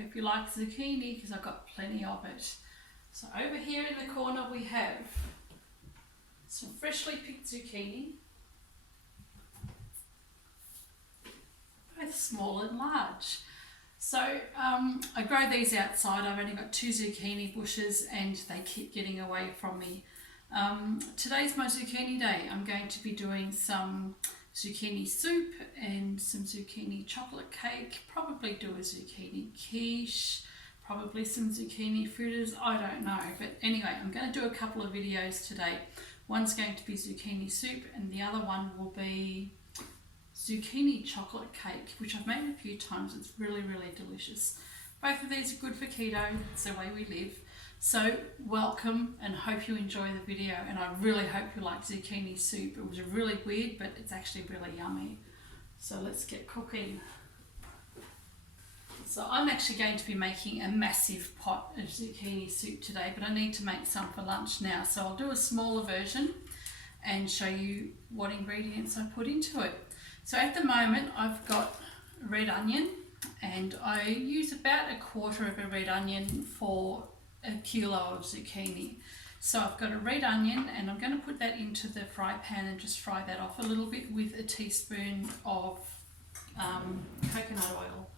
Hope you like zucchini because I've got plenty of it. So over here in the corner we have some freshly picked zucchini, both small and large. So I grow these outside. I've only got 2 zucchini bushes and they keep getting away from me. Today's my zucchini day. I'm going to be doing some zucchini soup and some zucchini chocolate cake, probably do a zucchini quiche, probably some zucchini fritters, I don't know. But anyway, I'm going to do a couple of videos today. One's going to be zucchini soup and the other one will be zucchini chocolate cake, which I've made a few times. It's really, really delicious. Both of these are good for keto. It's the way we live. So welcome and hope you enjoy the video, and I really hope you like zucchini soup. It was really weird, but it's actually really yummy. So let's get cooking. So I'm actually going to be making a massive pot of zucchini soup today, but I need to make some for lunch now. So I'll do a smaller version and show you what ingredients I put into it. So at the moment I've got red onion, and I use about 1/4 of a red onion for 1 kilo of zucchini. So I've got a red onion and I'm going to put that into the fry pan and just fry that off a little bit with a teaspoon of coconut oil.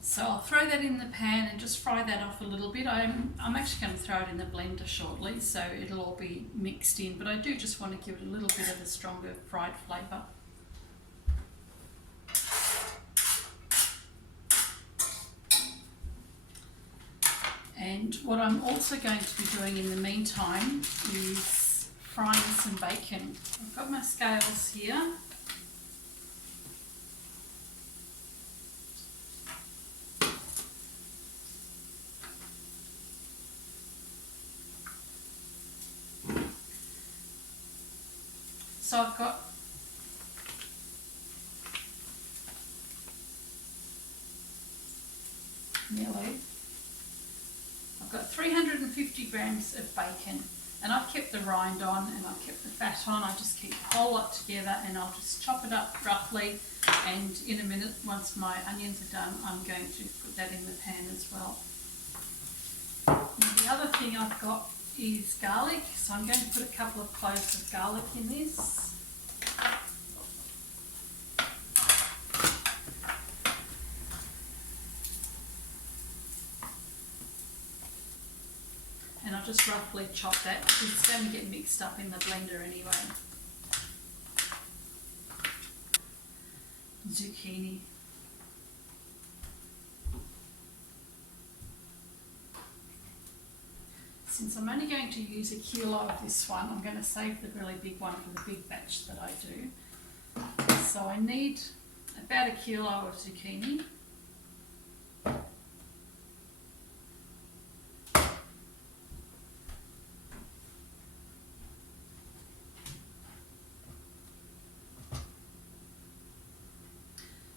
So I'll throw that in the pan and just fry that off a little bit. I'm actually going to throw it in the blender shortly so it'll all be mixed in, but I do just want to give it a little bit of a stronger fried flavour. And what I'm also going to be doing in the meantime is frying some bacon. I've got my scales here. So I've got I've got 350 grams of bacon, and I've kept the rind on and I've kept the fat on. I just keep the whole lot together and I'll just chop it up roughly, and in a minute, once my onions are done, I'm going to put that in the pan as well. And the other thing I've got is garlic, so I'm going to put a couple of cloves of garlic in this. And I'll just roughly chop that because it's going to get mixed up in the blender anyway. Zucchini. Since I'm only going to use 1 kilo of this one, I'm going to save the really big one for the big batch that I do. So I need about 1 kilo of zucchini.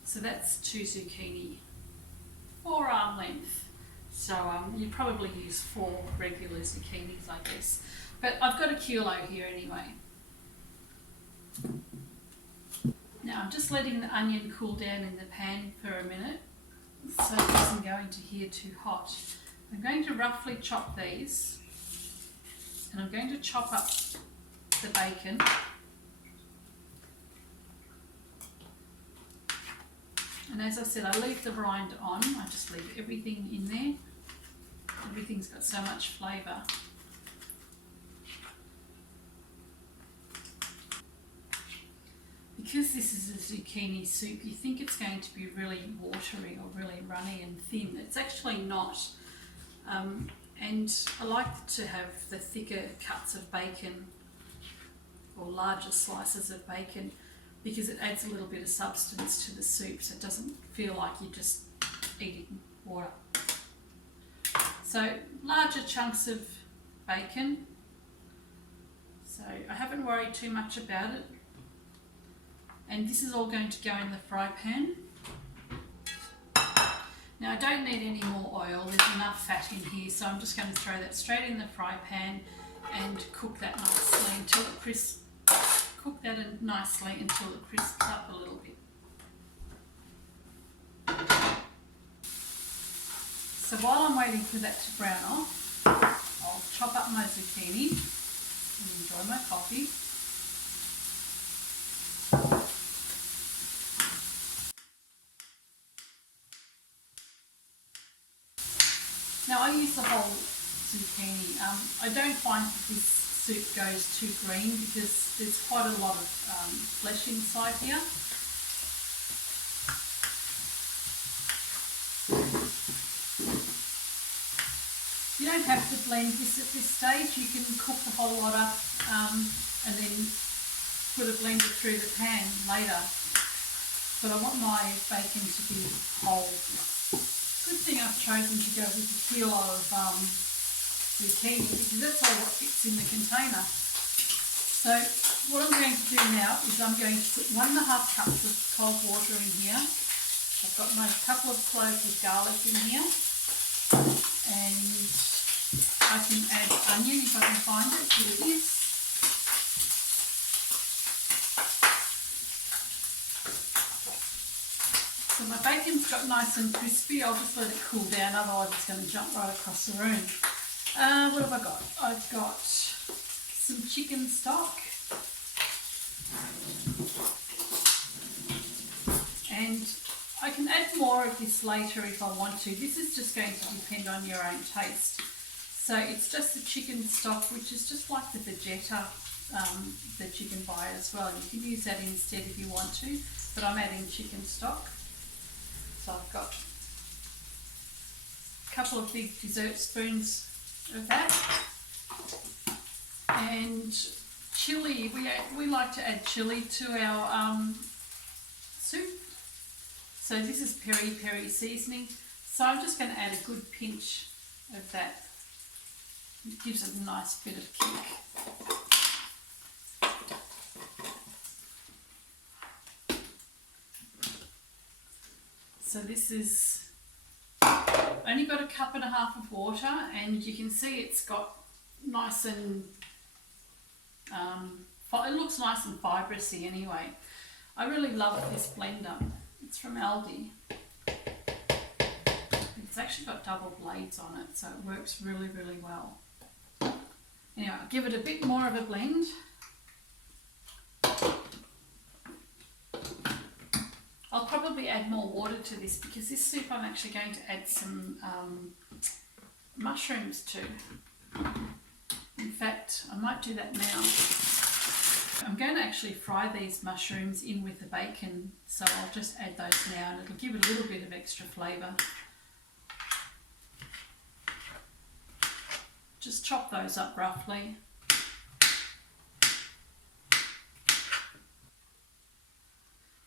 So that's 2 zucchini, 4 arm length. So you probably use 4 regular zucchinis, I guess. But I've got 1 kilo here anyway. Now I'm just letting the onion cool down in the pan for a minute so it doesn't go into here too hot. I'm going to roughly chop these, and I'm going to chop up the bacon. And as I said, I leave the rind on. I just leave everything in there. Everything's got so much flavour. Because this is a zucchini soup, you think it's going to be really watery or really runny and thin. It's actually not. And I like to have the thicker cuts of bacon or larger slices of bacon, because it adds a little bit of substance to the soup, so it doesn't feel like you're just eating water. So larger chunks of bacon. So I haven't worried too much about it. And this is all going to go in the fry pan. Now I don't need any more oil, there's enough fat in here, so I'm just going to throw that straight in the fry pan and cook that nicely until it crisps. Cook that nicely until it crisps up a little bit. So while I'm waiting for that to brown off, I'll chop up my zucchini and enjoy my coffee. Now I use the whole zucchini. I don't find that this soup goes too green because there's quite a lot of flesh inside here. You don't have to blend this at this stage. You can cook the whole lot up and then put a blender through the pan later. But I want my bacon to be whole. Good thing I've chosen to go with a kilo of zucchini because that's all what fits in the container. So what I'm going to do now is I'm going to put 1.5 cups of cold water in here. I've got my couple of cloves of garlic in here, and I can add onion if I can find it. Here it is. So my bacon's got nice and crispy. I'll just let it cool down, otherwise it's going to jump right across the room. What have I got? I've got some chicken stock. And I can add more of this later if I want to. This is just going to depend on your own taste. So it's just the chicken stock, which is just like the vegeta that you can buy as well. You can use that instead if you want to, but I'm adding chicken stock. So I've got a couple of big dessert spoons of that. And chili, we like to add chili to our soup. So this is peri peri seasoning. So I'm just going to add a good pinch of that. It gives it a nice bit of kick. So this is only got 1.5 cups of water, and you can see it's got nice and it looks nice and fibrousy anyway. I really love this blender. It's from Aldi. It's actually got double blades on it, so it works really, really well. Anyway, I'll give it a bit more of a blend. I'll probably add more water to this because this soup I'm actually going to add some mushrooms to. In fact, I might do that now. I'm going to actually fry these mushrooms in with the bacon, so I'll just add those now and it'll give it a little bit of extra flavour. Just chop those up roughly.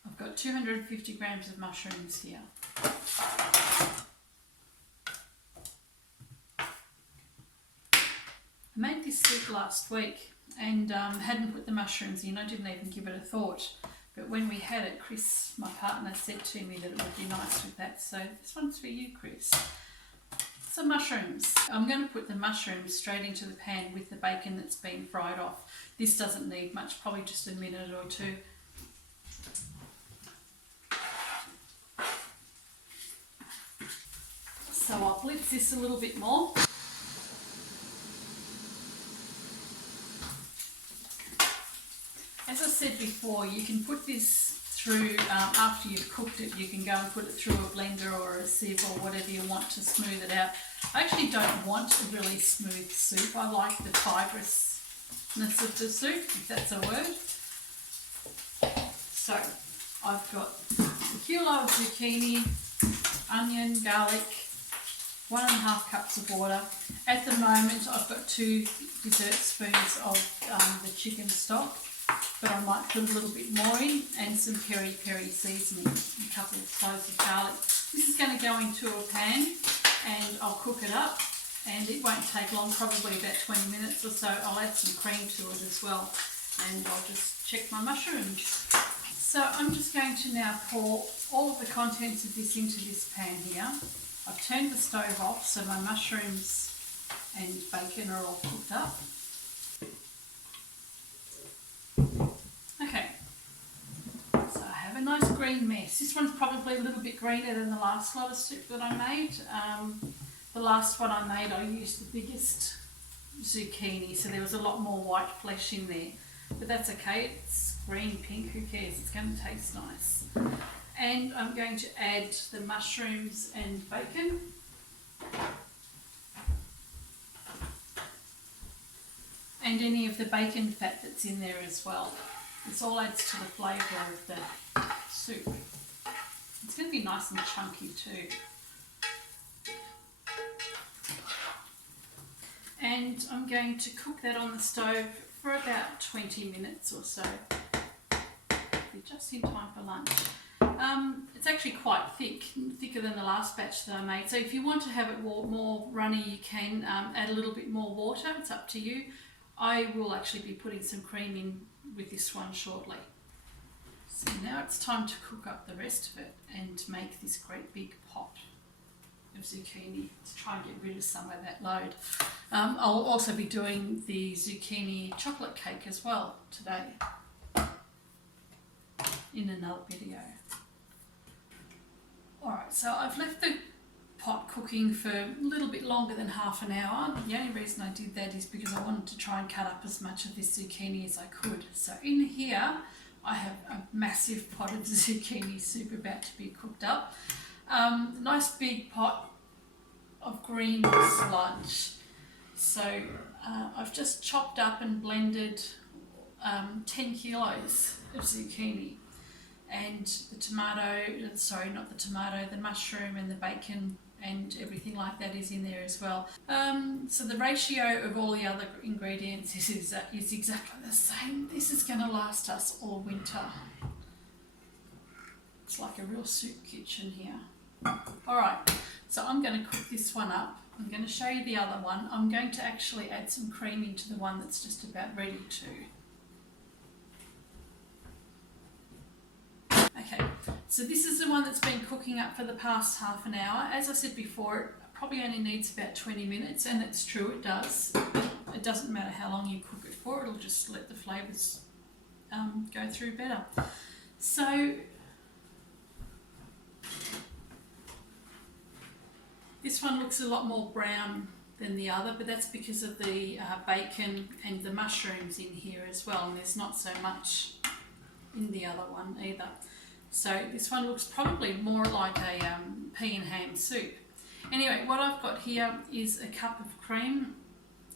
I've got 250 grams of mushrooms here. I made this soup last week and hadn't put the mushrooms in. I didn't even give it a thought. But when we had it, Chris, my partner, said to me that it would be nice with that. So this one's for you, Chris. Some mushrooms. I'm going to put the mushrooms straight into the pan with the bacon that's been fried off. This doesn't need much, probably just a minute or two. So I'll blitz this a little bit more. As I said before, you can put this through, after you've cooked it, you can go and put it through a blender or a sieve or whatever you want to smooth it out. I actually don't want a really smooth soup. I like the fibrousness of the soup, if that's a word. So I've got a kilo of zucchini, onion, garlic, 1.5 cups of water. At the moment I've got 2 dessert spoons of the chicken stock, but I might put a little bit more in, and some peri peri seasoning, a couple of cloves of garlic. This is going to go into a pan and I'll cook it up, and it won't take long, probably about 20 minutes or so. I'll add some cream to it as well, and I'll just check my mushrooms. So I'm just going to now pour all of the contents of this into this pan here. I've turned the stove off so my mushrooms and bacon are all cooked up. Okay, so I have a nice green mess. This one's probably a little bit greener than the last lot of soup that I made. The last one I made, I used the biggest zucchini, so there was a lot more white flesh in there. But that's okay, it's green, pink, who cares? It's going to taste nice. And I'm going to add the mushrooms and bacon. And any of the bacon fat that's in there as well. This all adds to the flavour of the soup. It's going to be nice and chunky too. And I'm going to cook that on the stove for about 20 minutes or so. Be just in time for lunch. It's actually quite thick, thicker than the last batch that I made. So if you want to have it more runny, you can add a little bit more water. It's up to you. I will actually be putting some cream in with this one shortly. So now it's time to cook up the rest of it and make this great big pot of zucchini to try and get rid of some of that load. I'll also be doing the zucchini chocolate cake as well today in another video. Alright, so I've left the pot cooking for a little bit longer than half an hour. The only reason I did that is because I wanted to try and cut up as much of this zucchini as I could. So in here I have a massive pot of zucchini soup about to be cooked up. Nice big pot of green sludge. So I've just chopped up and blended 10 kilos of zucchini, and the the mushroom and the bacon and everything like that is in there as well. So the ratio of all the other ingredients is exactly the same. This is going to last us all winter. It's like a real soup kitchen here. Alright, so I'm going to cook this one up. I'm going to show you the other one. I'm going to actually add some cream into the one that's just about ready to. Okay, so this is the one that's been cooking up for the past half an hour. As I said before, it probably only needs about 20 minutes, and it's true, it does. It doesn't matter how long you cook it for, it'll just let the flavours go through better. So this one looks a lot more brown than the other, but that's because of the bacon and the mushrooms in here as well, and there's not so much in the other one either. So this one looks probably more like a pea and ham soup. Anyway, what I've got here is a cup of cream.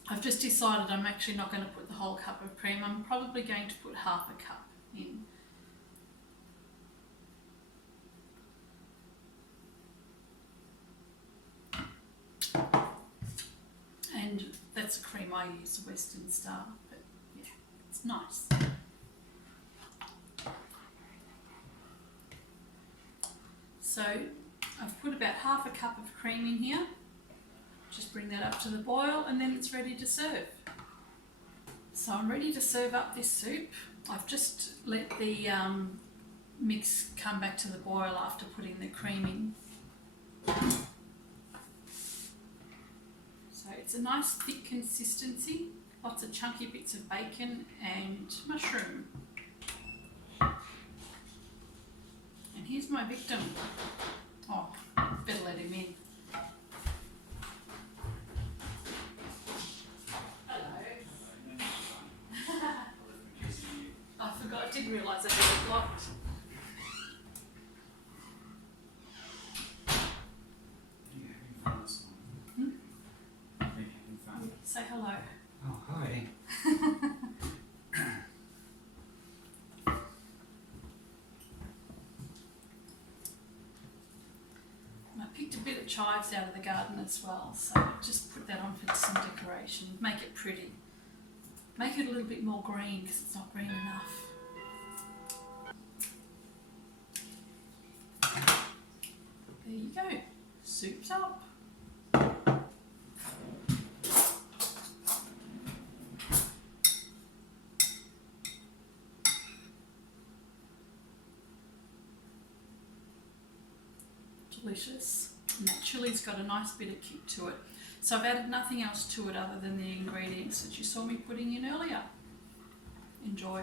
I've just decided I'm actually not going to put the whole cup of cream. I'm probably going to put half a cup in. And that's a cream I use, a Western Star, but yeah, it's nice. So I've put about half a cup of cream in here. Just bring that up to the boil and then it's ready to serve. So I'm ready to serve up this soup. I've just let the mix come back to the boil after putting the cream in. So it's a nice thick consistency, lots of chunky bits of bacon and mushroom. And here's my victim. Oh, better let him in. I forgot, I didn't realise that it was locked. Say hello. Oh, hi. And I picked a bit of chives out of the garden as well, so just put that on for some decoration. Make it pretty. Make it a little bit more green because it's not green enough. There you go. Soup's up. Delicious. And that chili's got a nice bit of kick to it. So I've added nothing else to it other than the ingredients that you saw me putting in earlier. Enjoy.